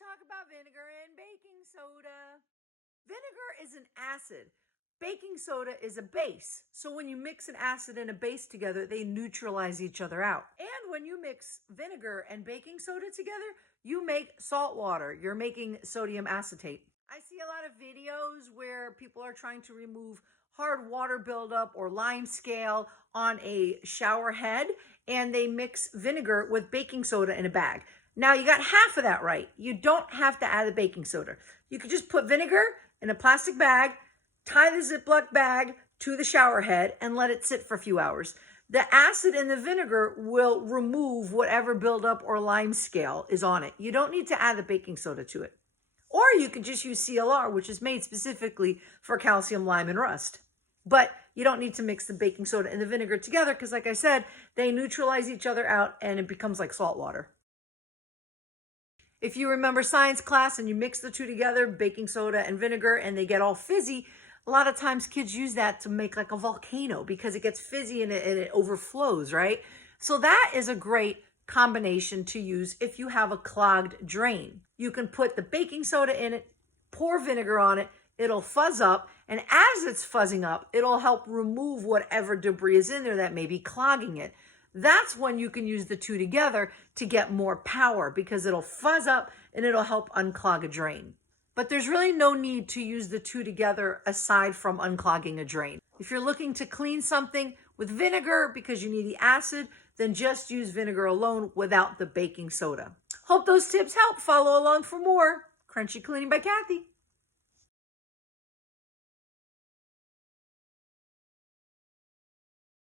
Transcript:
talk about vinegar and baking soda. Vinegar is an acid. Baking soda is a base. So when you mix an acid and a base together, they neutralize each other out. And when you mix vinegar and baking soda together, you make salt water. You're making sodium acetate. I see a lot of videos where people are trying to remove hard water buildup or lime scale on a shower head, and they mix vinegar with baking soda in a bag. Now you got half of that right. You don't have to add the baking soda. You could just put vinegar in a plastic bag, tie the Ziploc bag to the shower head, and let it sit for a few hours. The acid in the vinegar will remove whatever buildup or lime scale is on it. You don't need to add the baking soda to it. Or you could just use CLR, which is made specifically for calcium, lime, and rust. But you don't need to mix the baking soda and the vinegar together because, like I said, they neutralize each other out and it becomes like salt water. If you remember science class and you mix the two together, baking soda and vinegar, and they get all fizzy, a lot of times kids use that to make like a volcano because it gets fizzy and it overflows, right? So that is a great combination to use if you have a clogged drain. You can put the baking soda in it, pour vinegar on it, it'll fuzz up, and as it's fuzzing up, it'll help remove whatever debris is in there that may be clogging it. That's when you can use the two together to get more power because it'll fuzz up and it'll help unclog a drain. But there's really no need to use the two together aside from unclogging a drain. If you're looking to clean something with vinegar because you need the acid, then just use vinegar alone without the baking soda. Hope those tips help. Follow along for more. Crunchy Cleaning by Kathy.